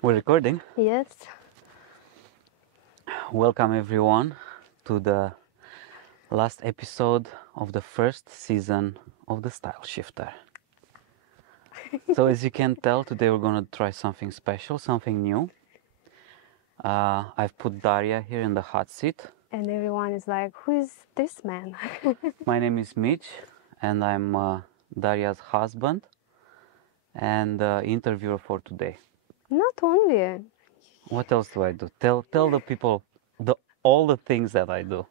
We're recording. Yes. Welcome everyone to the last episode of the first season of the Style Shifter. So as you can tell, today we're going to try something special, something new. I've put Daria here in the hot seat. And everyone is like, who is this man? My name is Mitch and I'm Daria's husband and interviewer for today. Not only. What else do I do? Tell the people all the things that I do.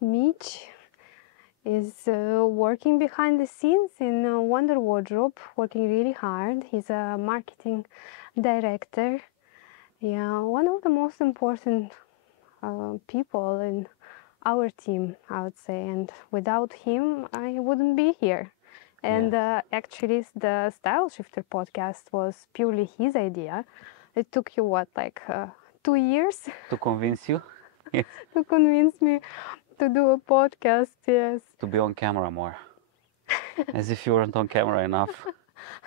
Mitch is working behind the scenes in Wonder Wardrobe, working really hard. He's a marketing director. Yeah, one of the most important people in our team, I would say. And without him, I wouldn't be here. And actually, the Style Shifter podcast was purely his idea. It took you what, like 2 years To convince you? Yes. to convince me to do a podcast? Yes. To be on camera more. As if you weren't on camera enough.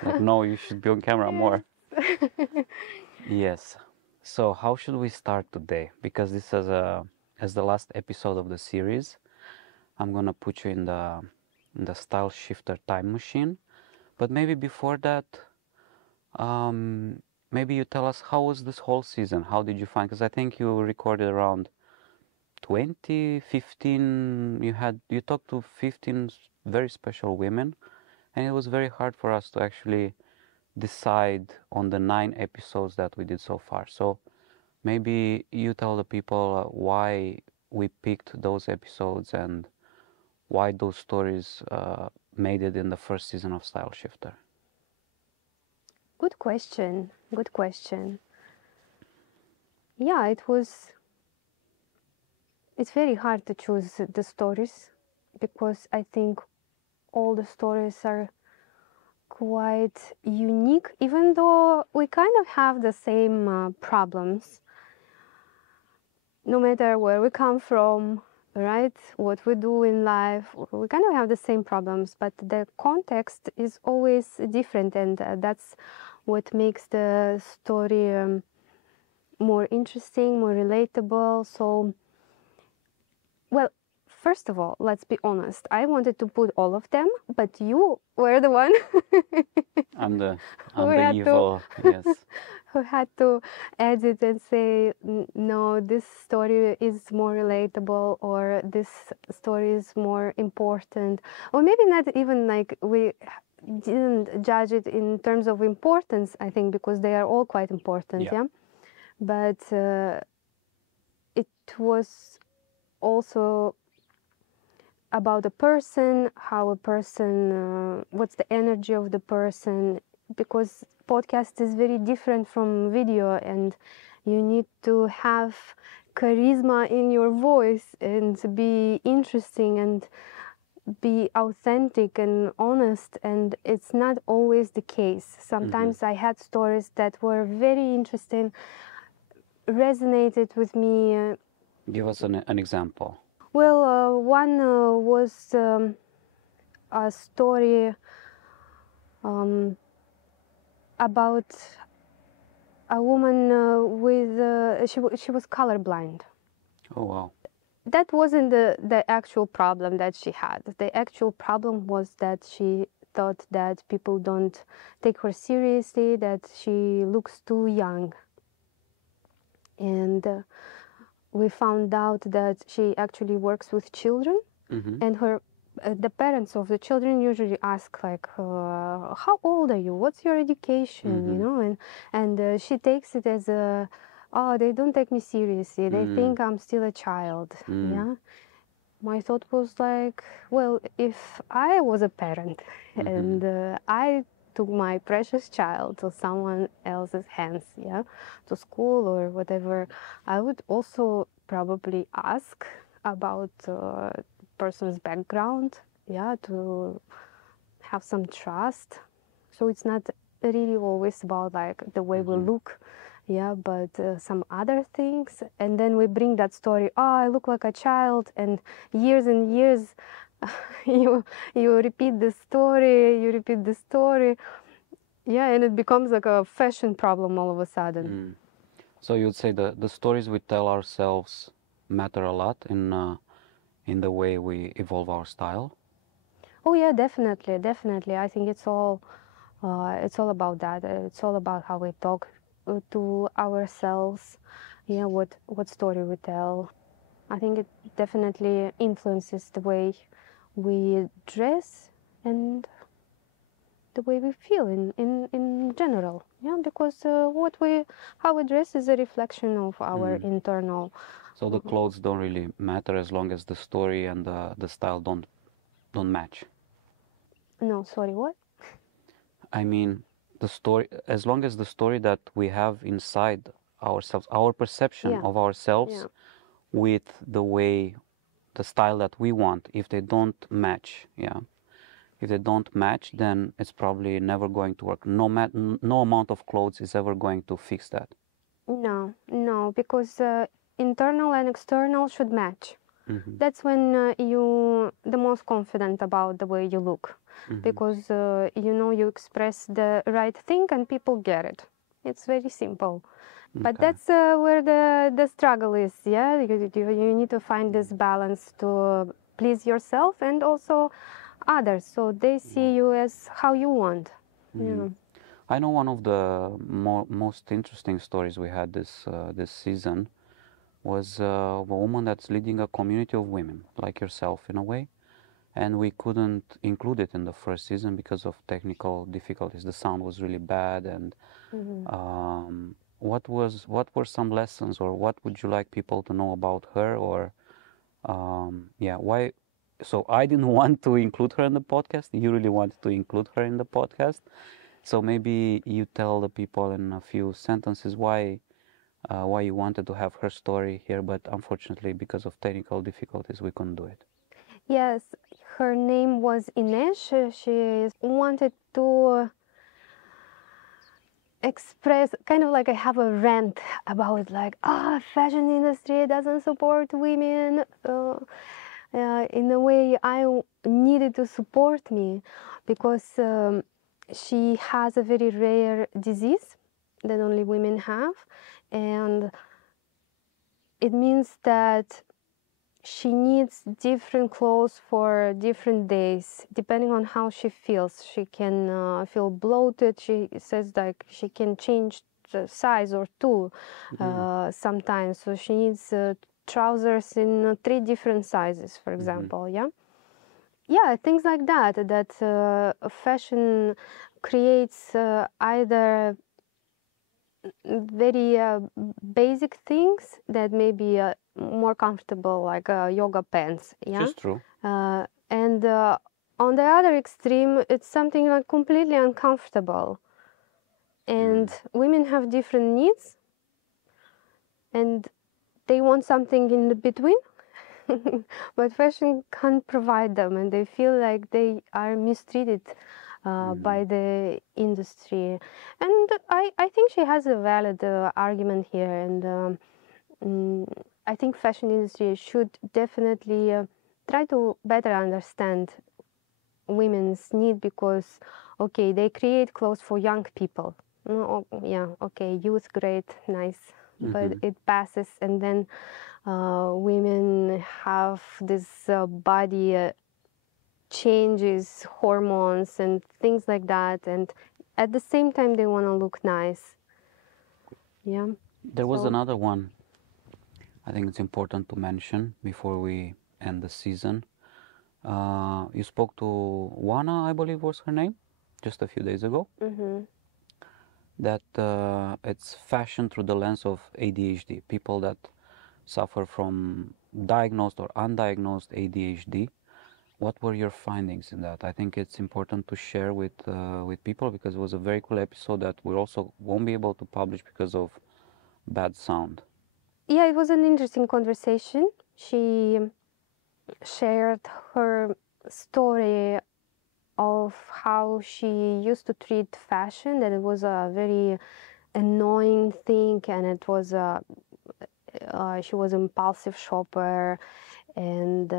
Like, no, you should be on camera more. Yes. So how should we start today? Because this is as the last episode of the series, I'm gonna put you in the Style Shifter time machine. But maybe before that, maybe you tell us how was this whole season? How did you find? Because I think you recorded around 20, 15. You talked to 15 very special women, and it was very hard for us to actually decide on the 9 episodes that we did so far. So maybe you tell the people why we picked those episodes and why those stories made it in the first season of Style Shifter. Good question. Good question. Yeah, it's very hard to choose the stories because I think all the stories are quite unique, even though we kind of have the same problems, no matter where we come from, right? What we do in life, we kind of have the same problems, but the context is always different, and that's what makes the story more interesting, more relatable. So, well, first of all, let's be honest. I wanted to put all of them, but you were the one I'm the had evil, yes. who had to edit and say, no, this story is more relatable, or this story is more important. Or maybe not even like we didn't judge it in terms of importance, I think, because they are all quite important, yeah? But it was also about a person, how a person, what's the energy of the person, because podcast is very different from video, and you need to have charisma in your voice and be interesting and be authentic and honest, and it's not always the case. Sometimes I had stories that were very interesting, resonated with me. Give us an example. Well, one was a story about a woman she was colorblind. Oh, wow. That wasn't the actual problem that she had. The actual problem was that she thought that people don't take her seriously, that she looks too young. And we found out that she actually works with children, and the parents of the children usually ask, like, how old are you? What's your education? You know, and she takes it as oh, they don't take me seriously. They think I'm still a child. Yeah. My thought was like, well, if I was a parent and I took my precious child to someone else's hands, yeah, to school or whatever, I would also probably ask about person's background, yeah, to have some trust. So it's not really always about like the way we look, yeah, but some other things. And then we bring that story, oh, I look like a child, and years you repeat the story, Yeah, and it becomes like a fashion problem all of a sudden. So you'd say the stories we tell ourselves matter a lot in the way we evolve our style. Oh yeah, definitely, definitely. I think it's all about that. It's all about how we talk to ourselves. Yeah, what story we tell. I think it definitely influences the way we dress and the way we feel in general. Yeah, because how we dress is a reflection of our internal. So the clothes don't really matter as long as the story and the style don't match. No, sorry, what? I mean, the story, as long as the story that we have inside ourselves, our perception Yeah, of ourselves yeah. with the way, the style that we want, if they don't match, yeah, if they don't match, then it's probably never going to work. No amount of clothes is ever going to fix that. No, no, because internal and external should match. That's when you the most confident about the way you look, because you know you express the right thing and people get it. It's very simple. But Okay. that's where the struggle is. Yeah, you need to find this balance to please yourself and also others, so they see you as how you want. Yeah. I know one of the most interesting stories we had this season was a woman that's leading a community of women, like yourself in a way, and we couldn't include it in the first season because of technical difficulties. The sound was really bad, and what were some lessons, or what would you like people to know about her, or yeah, why? So I didn't want to include her in the podcast. You really wanted to include her in the podcast. So maybe you tell the people in a few sentences why you wanted to have her story here, but unfortunately, because of technical difficulties, we couldn't do it. Yes, her name was Ines. She wanted to express kind of like I have a rant about like fashion industry doesn't support women in a way needed to support me, because she has a very rare disease that only women have, and it means that she needs different clothes for different days depending on how she feels. She can feel bloated. She says like she can change the size or two sometimes, so she needs trousers in 3 different sizes, for example. Yeah, things like that, that fashion creates either very basic things that may be more comfortable, like yoga pants. Which is true. And on the other extreme, it's something like completely uncomfortable. And women have different needs, and they want something in the between. But fashion can't provide them, and they feel like they are mistreated by the industry. And I think she has a valid argument here, and I think fashion industry should definitely try to better understand women's need, because okay, they create clothes for young people. Yeah, okay, youth, great, nice, but it passes, and then women have this body changes, hormones and things like that, and at the same time they want to look nice. Yeah. There was another one I think it's important to mention before we end the season. You spoke to Wana, I believe was her name, just a few days ago. That it's fashion through the lens of ADHD. People that suffer from diagnosed or undiagnosed ADHD. What were your findings in that? I think it's important to share with people, because it was a very cool episode that we also won't be able to publish because of bad sound. Yeah, it was an interesting conversation. She shared her story of how she used to treat fashion, that it was a very annoying thing, and it was she was an impulsive shopper, and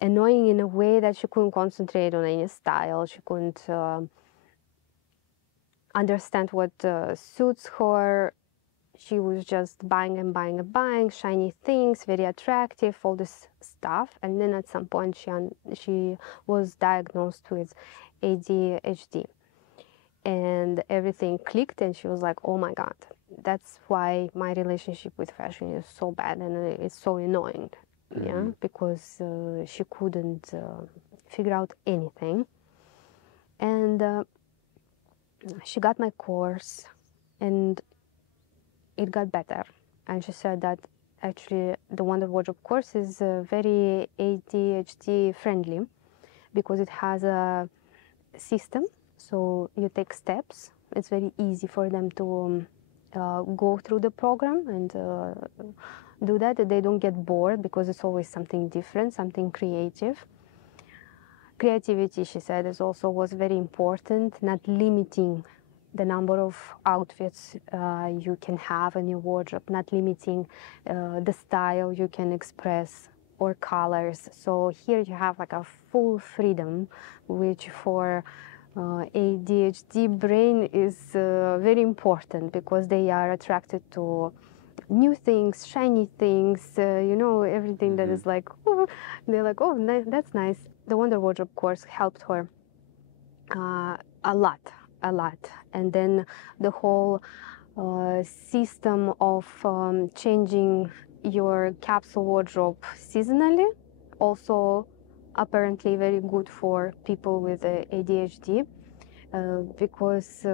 annoying in a way that she couldn't concentrate on any style. She couldn't understand what suits her. She was just buying and buying and buying shiny things, very attractive, all this stuff. And then at some point she was diagnosed with ADHD. And everything clicked, and she was like, oh my God, that's why my relationship with fashion is so bad and it's so annoying. Yeah, because she couldn't figure out anything. And she got my course, and it got better. And she said that actually the Wonder Wardrobe course is very ADHD friendly because it has a system. So you take steps. It's very easy for them to go through the program and do that. They don't get bored because it's always something different, something creative. Creativity, she said, is also was very important, not limiting the number of outfits you can have in your wardrobe, not limiting the style you can express or colors. So here you have like a full freedom, which for ADHD brain is very important because they are attracted to new things, shiny things, you know, everything that is like, oh, they're like, oh, that's nice. The Wonder Wardrobe course helped her a lot. And then the whole system of changing your capsule wardrobe seasonally, also apparently very good for people with ADHD. Because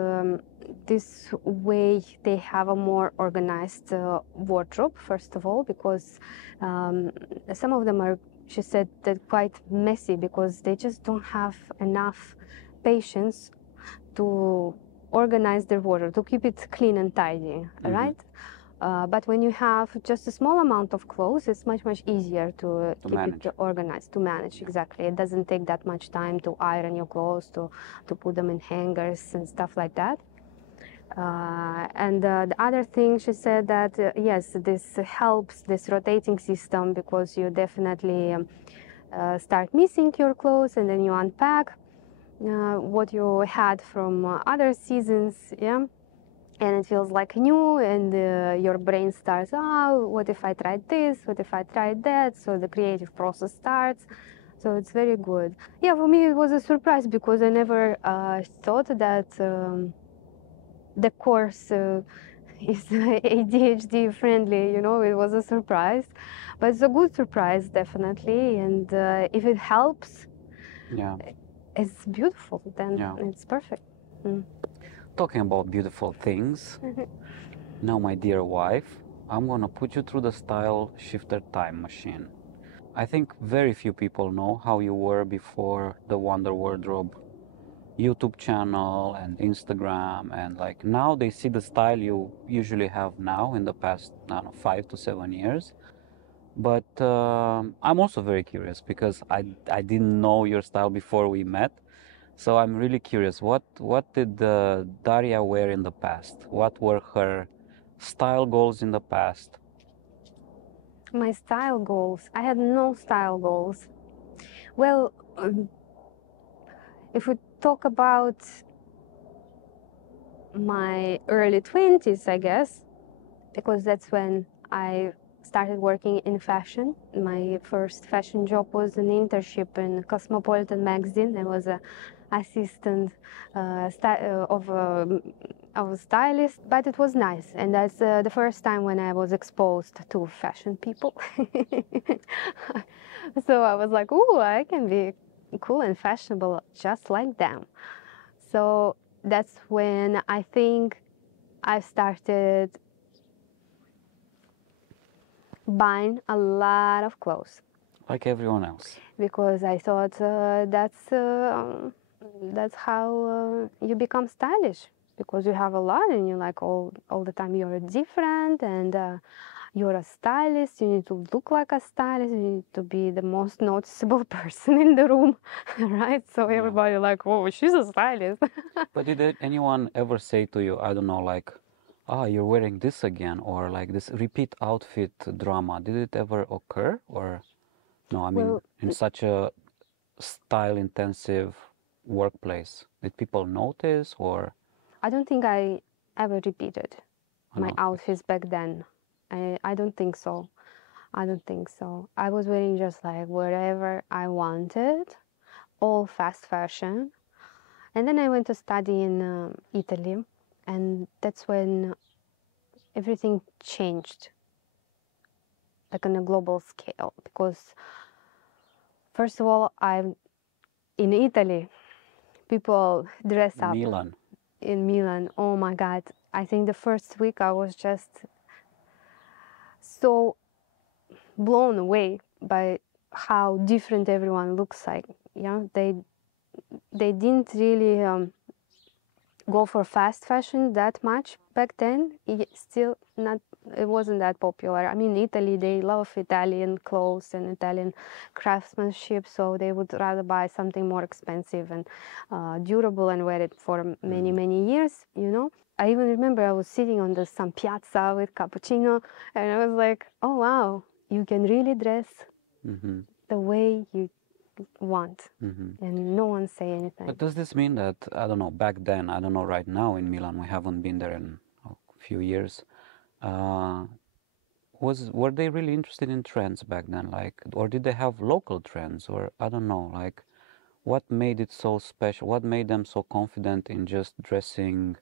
this way they have a more organized wardrobe, first of all, because some of them are, she said, that quite messy because they just don't have enough patience to organize their wardrobe, to keep it clean and tidy, right? But when you have just a small amount of clothes, it's much easier to keep manage. it organized, to manage, exactly. It doesn't take that much time to iron your clothes, to put them in hangers and stuff like that. And the other thing, she said that, yes, this helps, this rotating system, because you definitely start missing your clothes and then you unpack what you had from other seasons, yeah? And it feels like new, and your brain starts, oh, what if I tried this, what if I tried that? So the creative process starts. So it's very good. Yeah, for me it was a surprise because I never thought that the course is ADHD friendly, you know. It was a surprise, but it's a good surprise, definitely. And if it helps, Yeah. it's beautiful, then Yeah. it's perfect. Talking about beautiful things, now, my dear wife, I'm gonna put you through the style shifter time machine. I think very few people know how you were before the Wonder Wardrobe YouTube channel and Instagram, and like now they see the style you usually have now in the past, I don't know, 5 to 7 years. But I'm also very curious because I didn't know your style before we met. So I'm really curious. What did Daria wear in the past? What were her style goals in the past? My style goals. I had no style goals. Well, if we talk about my early 20s, I guess, because that's when I started working in fashion. My first fashion job was an internship in Cosmopolitan magazine. I was an assistant of a stylist, but it was nice, and that's the first time when I was exposed to fashion people. So I was like, "Ooh, I can be cool and fashionable just like them." So that's when I think I started buying a lot of clothes, Like everyone else. because I thought that's how you become stylish, because you have a lot and you like all the time you're different, and you're a stylist. You need to look like a stylist. You need to be the most noticeable person in the room, right? So Yeah. everybody like, oh, she's a stylist. But did anyone ever say to you, I don't know, like, ah, you're wearing this again, or like this repeat outfit drama? Did it ever occur, or no? I mean, Well, in such a style intensive workplace, did people notice, or? I don't think I ever repeated An my outfit. outfits back then. I don't think so. I don't think so. I was wearing just like whatever I wanted, all fast fashion. And then I went to study in Italy, and that's when everything changed, like on a global scale. Because first of all, I'm in Italy. People dress up Milan. in Milan. Oh my God! I think the first week I was just so blown away by how different everyone looks like. Yeah, they didn't really go for fast fashion that much back then. Still not, it wasn't that popular. I mean, Italy, they love Italian clothes and Italian craftsmanship, so they would rather buy something more expensive and durable and wear it for many, many years, you know. I even remember I was sitting on some piazza with cappuccino, and I was like, oh wow, you can really dress the way you want, and no one say anything. But does this mean that, I don't know, back then, I don't know, right now in Milan, we haven't been there in a few years, were they really interested in trends back then, like, or did they have local trends, or I don't know, like, what made it so special? What made them so confident in just dressing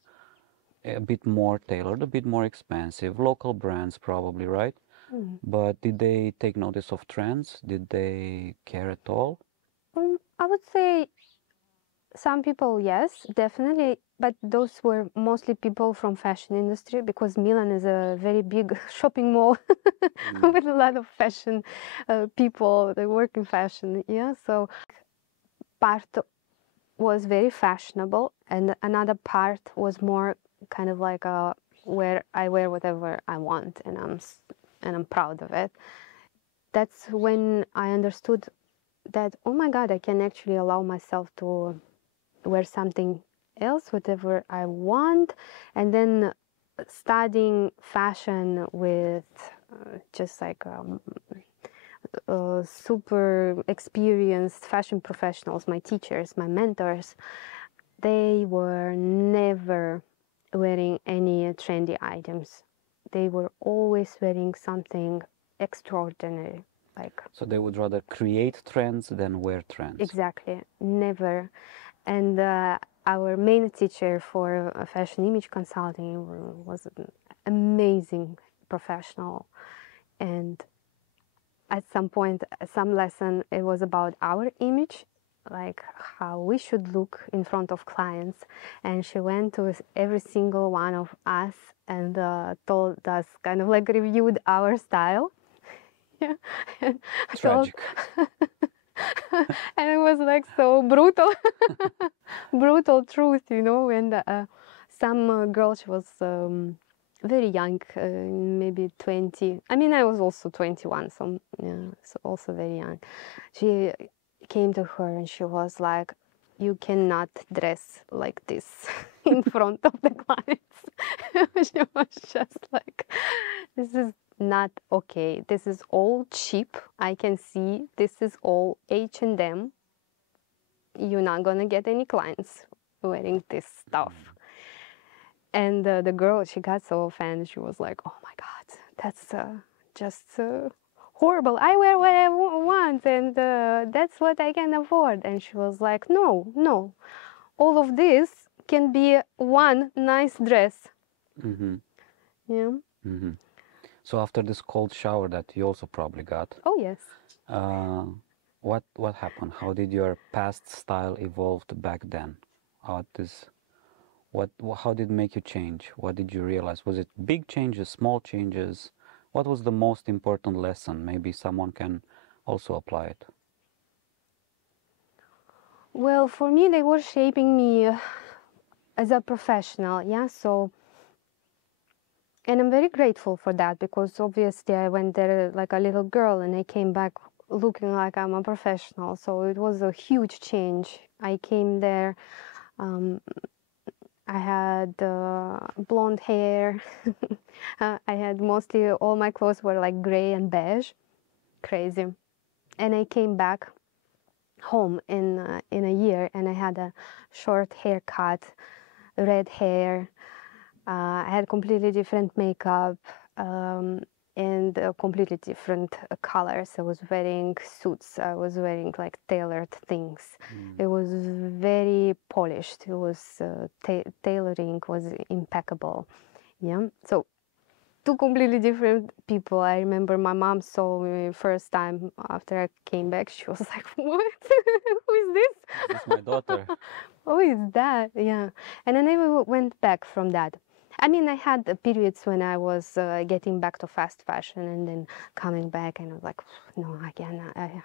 a bit more tailored, a bit more expensive, local brands probably, right? But did they take notice of trends? Did they care at all? I would say some people, yes, definitely, but those were mostly people from fashion industry because Milan is a very big shopping mall with a lot of fashion people. They work in fashion, yeah. So part was very fashionable, and another part was more kind of like where I wear whatever I want, and I'm proud of it. That's when I understood that, oh my God, I can actually allow myself to wear something else, whatever I want, and then studying fashion with just like super experienced fashion professionals, my teachers, my mentors, they were never wearing any trendy items. They were always wearing something extraordinary, like. So they would rather create trends than wear trends. Exactly, never. And our main teacher for fashion image consulting was an amazing professional. And at some point, some lesson, it was about our image, like how we should look in front of clients. And she went to every single one of us and told us, kind of like reviewed our style. Yeah. And I told, Tragic. and it was like so brutal, brutal truth, you know. And some girl, she was very young, maybe 20. I mean, I was also 21, so yeah, so also very young. She came to her and she was like, "You cannot dress like this in front of the clients." She was just like, "This is not okay. This is all cheap. I can see this is all H&M. You're not gonna get any clients wearing this stuff." And the girl, she got so offended. She was like, "Oh my God, that's just horrible. I wear what I want, and that's what I can afford." And she was like, "No, no, all of this can be one nice dress." Yeah. So after this cold shower that you also probably got, Oh yes. what happened? How did your past style evolved back then? How did it make you change? What did you realize? Was it big changes, small changes? What was the most important lesson? Maybe someone can also apply it. Well, for me, they were shaping me as a professional. Yeah. So, and I'm very grateful for that because obviously I went there like a little girl and I came back looking like I'm a professional. So it was a huge change. I came there, I had blonde hair. I had mostly all my clothes were like gray and beige, crazy. And I came back home in a year and I had a short haircut. red hair. I had completely different makeup and completely different colors. I was wearing suits. I was wearing like tailored things. It was very polished. It was tailoring was impeccable. Yeah. So two completely different people. I remember my mom saw me first time after I came back. She was like, "What? Who is this? This is my daughter." Who is that?" Yeah, and I never went back from that. I mean, I had periods when I was getting back to fast fashion and then coming back, and I was like, "No, again, I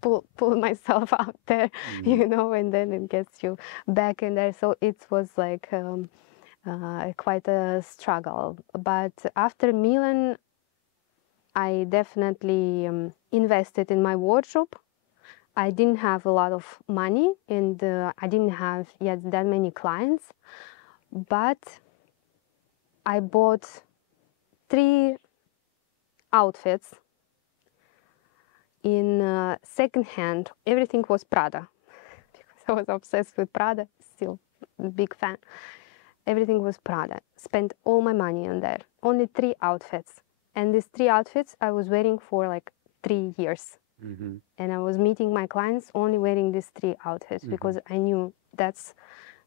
pull myself out there, you know," and then it gets you back in there. So it was like. Quite a struggle. But after Milan, I definitely invested in my wardrobe. I didn't have a lot of money and I didn't have yet that many clients, but I bought 3 outfits in secondhand. Everything was Prada because I was obsessed with Prada, still a big fan. Everything was Prada. Spent all my money on that. Only 3 outfits. And these 3 outfits I was wearing for like 3 years. And I was meeting my clients only wearing these 3 outfits because I knew that's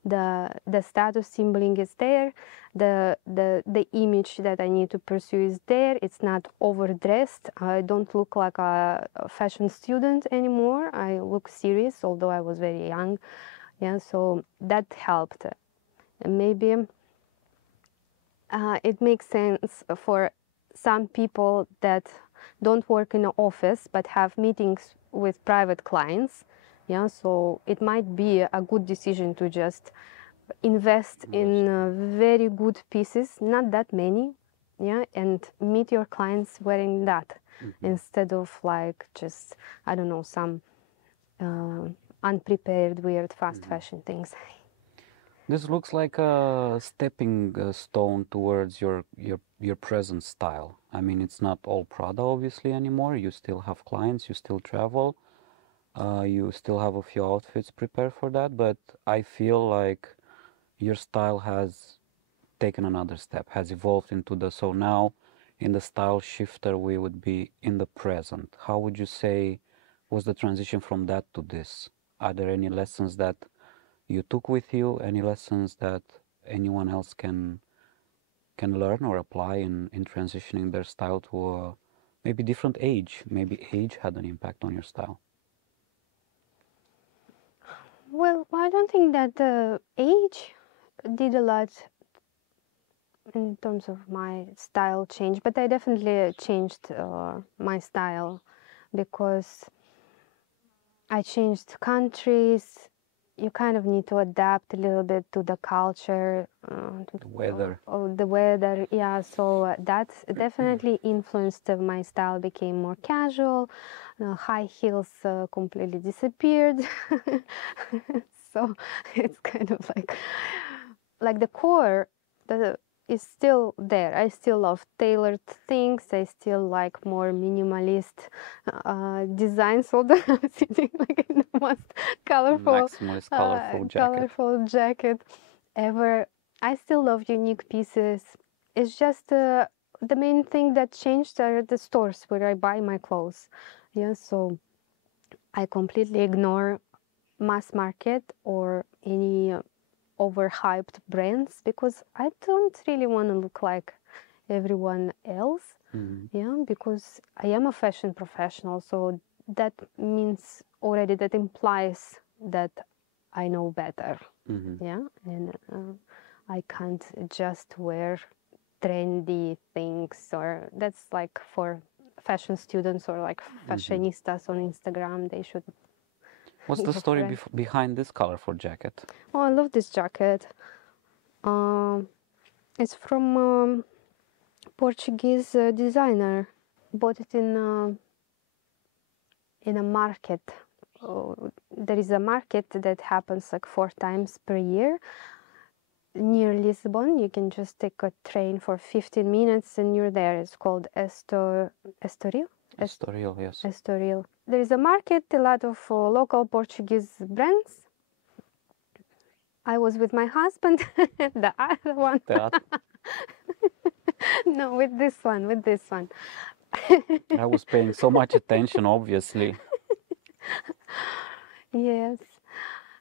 the status symboling is there, the image that I need to pursue is there. It's not overdressed. I don't look like a fashion student anymore. I look serious, although I was very young. Yeah, so that helped. Maybe it makes sense for some people that don't work in an office but have meetings with private clients. Yeah, so it might be a good decision to just invest in very good pieces, not that many, yeah, and meet your clients wearing that instead of like just, I don't know, some unprepared, weird fast fashion things. This looks like a stepping stone towards your present style. I mean, it's not all Prada obviously anymore. You still have clients, you still travel, you still have a few outfits prepared for that, but I feel like your style has taken another step, has evolved into the, so now in the style shifter we would be in the present. How would you say was the transition from that to this? Are there any lessons that you took with you, any lessons that anyone else can learn or apply in transitioning their style to a maybe different age? Maybe age had an impact on your style. Well, I don't think that age did a lot in terms of my style change, but I definitely changed my style because I changed countries. You kind of need to adapt a little bit to the culture, The weather. the weather. Yeah, so that definitely influenced my style. Became more casual. High heels completely disappeared. So it's kind of like the core. Is still there. I still love tailored things. I still like more minimalist designs. Although I'm sitting like in the most colorful, Maximalist colorful jacket. colorful jacket ever. I still love unique pieces. It's just the main thing that changed are the stores where I buy my clothes. Yeah, so I completely ignore mass market or any overhyped brands because I don't really want to look like everyone else. Yeah, because I am a fashion professional, so that means already that implies that I know better. Yeah, and I can't just wear trendy things, or that's like for fashion students or like fashionistas on Instagram. They should. What's the story behind this colorful jacket? Oh, I love this jacket. It's from Portuguese designer. Bought it in a market. There is a market that happens like 4 times per year near Lisbon. You can just take a train for 15 minutes and you're there. It's called Estoril. Estoril, yes. Estoril. There is a market, a lot of local Portuguese brands. I was with my husband. The other one. That No, with this one, with this one. I was paying so much attention, obviously. Yes.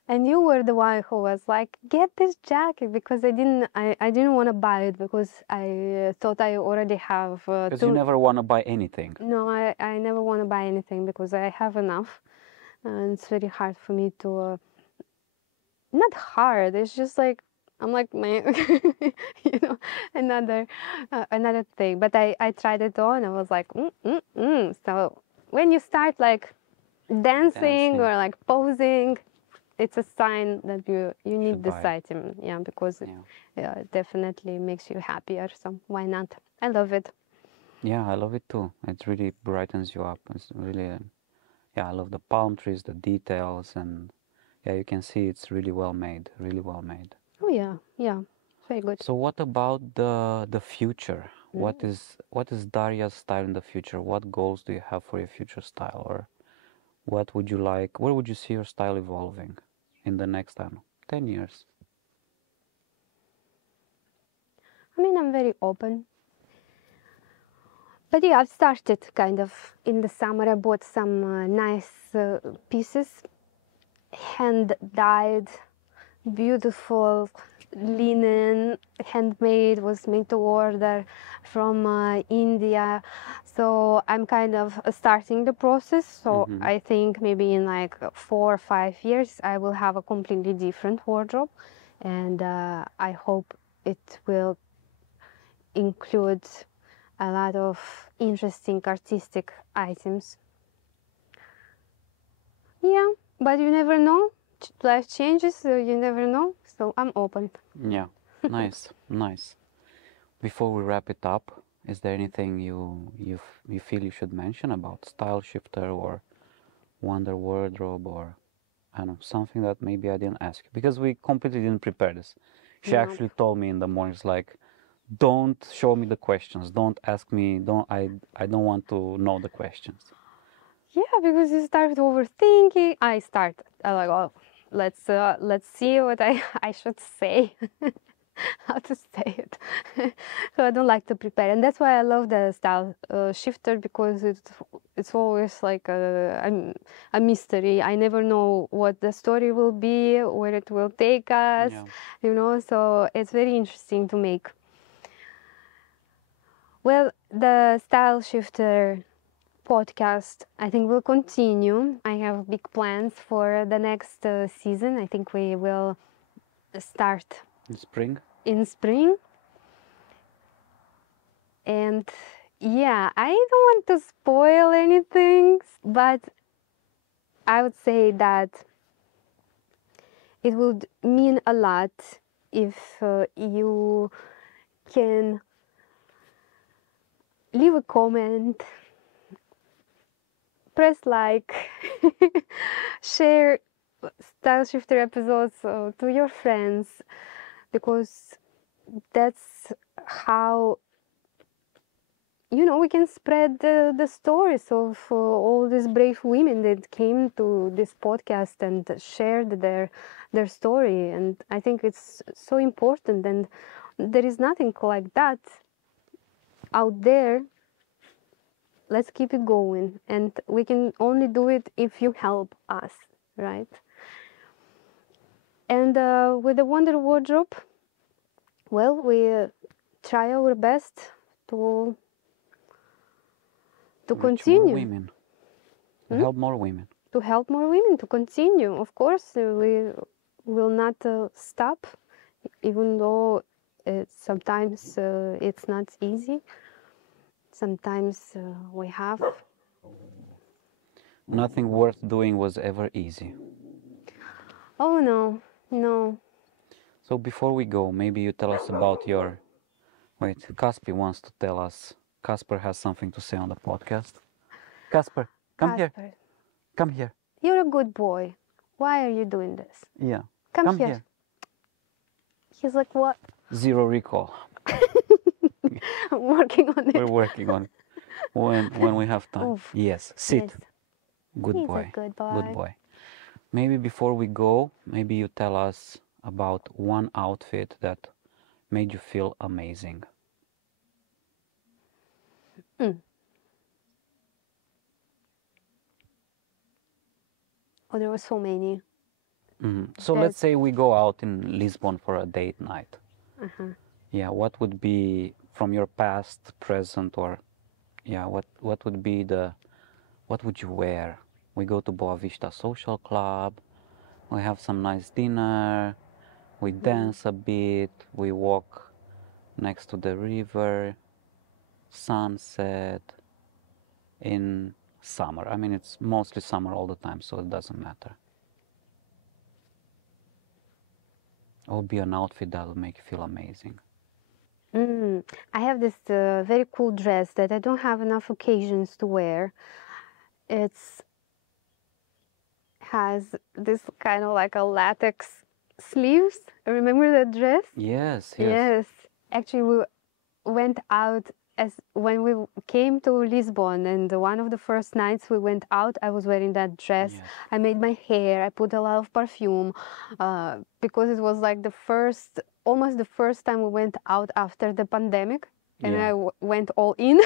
And you were the one who was like, get this jacket, because I didn't want to buy it because I thought I already have Because you never want to buy anything. No, I never want to buy anything because I have enough. And it's very hard for me to, not hard, it's just like, I'm like, man, another another thing. But I tried it on. I was like, So when you start like dancing or like posing, it's a sign that you need this item. Yeah, because it definitely makes you happier. So why not? I love it. Yeah, I love it too. It really brightens you up. It's really, I love the palm trees, the details, and yeah, you can see it's really well made. Really well made. Oh yeah, yeah. Very good. So what about the future? What is Daria's style in the future? What goals do you have for your future style, or what would you like? Where would you see your style evolving in the next, I don't know, 10 years? I mean, I'm very open. But yeah, I've started kind of in the summer. I bought some nice pieces, hand dyed, beautiful linen, handmade, was made to order from India. So I'm kind of starting the process. So I think maybe in like 4 or 5 years, I will have a completely different wardrobe. And I hope it will include a lot of interesting artistic items. Yeah, but you never know. Life changes, so you never know. So I'm open. Yeah, nice, nice. Before we wrap it up, is there anything you feel you should mention about Style Shifter or Wonder Wardrobe, or I don't know, something that maybe I didn't ask you? Because we completely didn't prepare this. She actually told me in the mornings, like, don't show me the questions. Don't ask me. I don't want to know the questions. Yeah, because you start overthinking. I start like, oh, let's see what I should say. How to say it. So I don't like to prepare, and that's why I love the style shifter, because it's always like a mystery. I never know what the story will be, where it will take us, so it's very interesting to make. Well, the style shifter podcast, I think, will continue. I have big plans for the next season. I think we will start in spring. And yeah, I don't want to spoil anything, but I would say that it would mean a lot if you can leave a comment, press like, share Style Shifter episodes to your friends, because that's how we can spread the stories of all these brave women that came to this podcast and shared their story. And I think it's so important, and there is nothing like that out there. Let's keep it going, and we can only do it if you help us, right? And with the Wonder Wardrobe, well, we try our best to continue. More women. To help more women. To help more women, to continue. Of course, we will not stop, even though sometimes it's not easy. Sometimes we have. Nothing worth doing was ever easy. Oh, no. So before we go, maybe you tell us about your... Wait, Casper wants to tell us. Casper has something to say on the podcast. Casper, come here. Come here. You're a good boy. Why are you doing this? Yeah. Come here. He's like, what? Zero recall. I'm working on it. We're working on it. When we have time. Oof. Yes. Sit. Yes. Good He's boy. A good boy. Good boy. Maybe before we go, maybe you tell us about one outfit that made you feel amazing. Oh, there were so many. So let's say we go out in Lisbon for a date night. Yeah, what would be from your past, present, or yeah, what would be what would you wear? We go to Boa Vista Social Club, we have some nice dinner, we dance a bit, we walk next to the river, sunset in summer. I mean, it's mostly summer all the time, so it doesn't matter. It will be an outfit that will make you feel amazing. I have this very cool dress that I don't have enough occasions to wear. It's has this kind of like a latex sleeves. Remember that dress? Yes, yes. Yes. Actually, we went out as when we came to Lisbon, and one of the first nights we went out, I was wearing that dress. Yes. I made my hair. I put a lot of perfume because it was like almost the first time we went out after the pandemic, and Yeah. I went all in.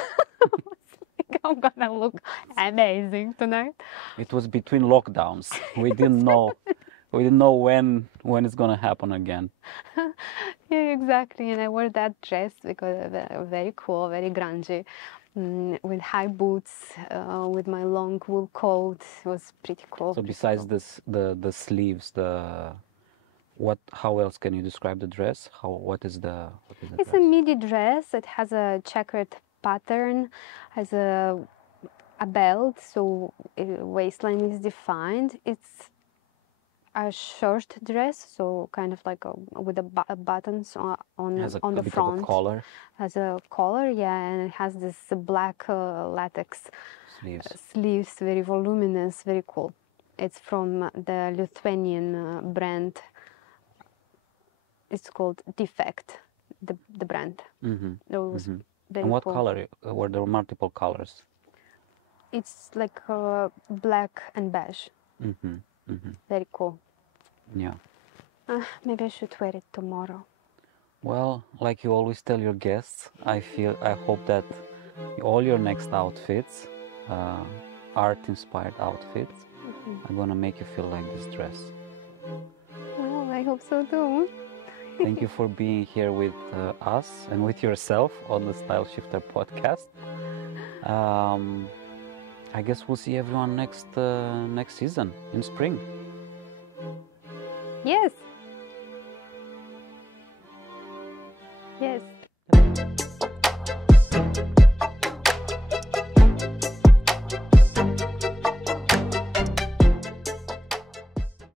I'm gonna look amazing tonight. It was between lockdowns. We didn't know when it's gonna happen again. Yeah, exactly. And I wore that dress because very cool, very grungy, with high boots, with my long wool coat. It was pretty cool. So besides this, the sleeves, how else can you describe the dress? What is the It's dress? a midi dress. It has a checkered pattern, has a belt, so waistline is defined. It's a short dress, so kind of like with buttons on Has on a the bit front. of a collar. Has a collar, yeah, and it has this black latex sleeves, very voluminous, very cool. It's from the Lithuanian brand. It's called Defect, the brand. It was very And what cool. color? Were there multiple colors? It's like black and beige. Very cool. Yeah. Maybe I should wear it tomorrow. Well, like you always tell your guests, I hope that all your next outfits, art-inspired outfits, are gonna make you feel like this dress. Well, I hope so too. Thank you for being here with us and with yourself on the Style Shifter podcast. I guess we'll see everyone next season in spring. Yes. Yes.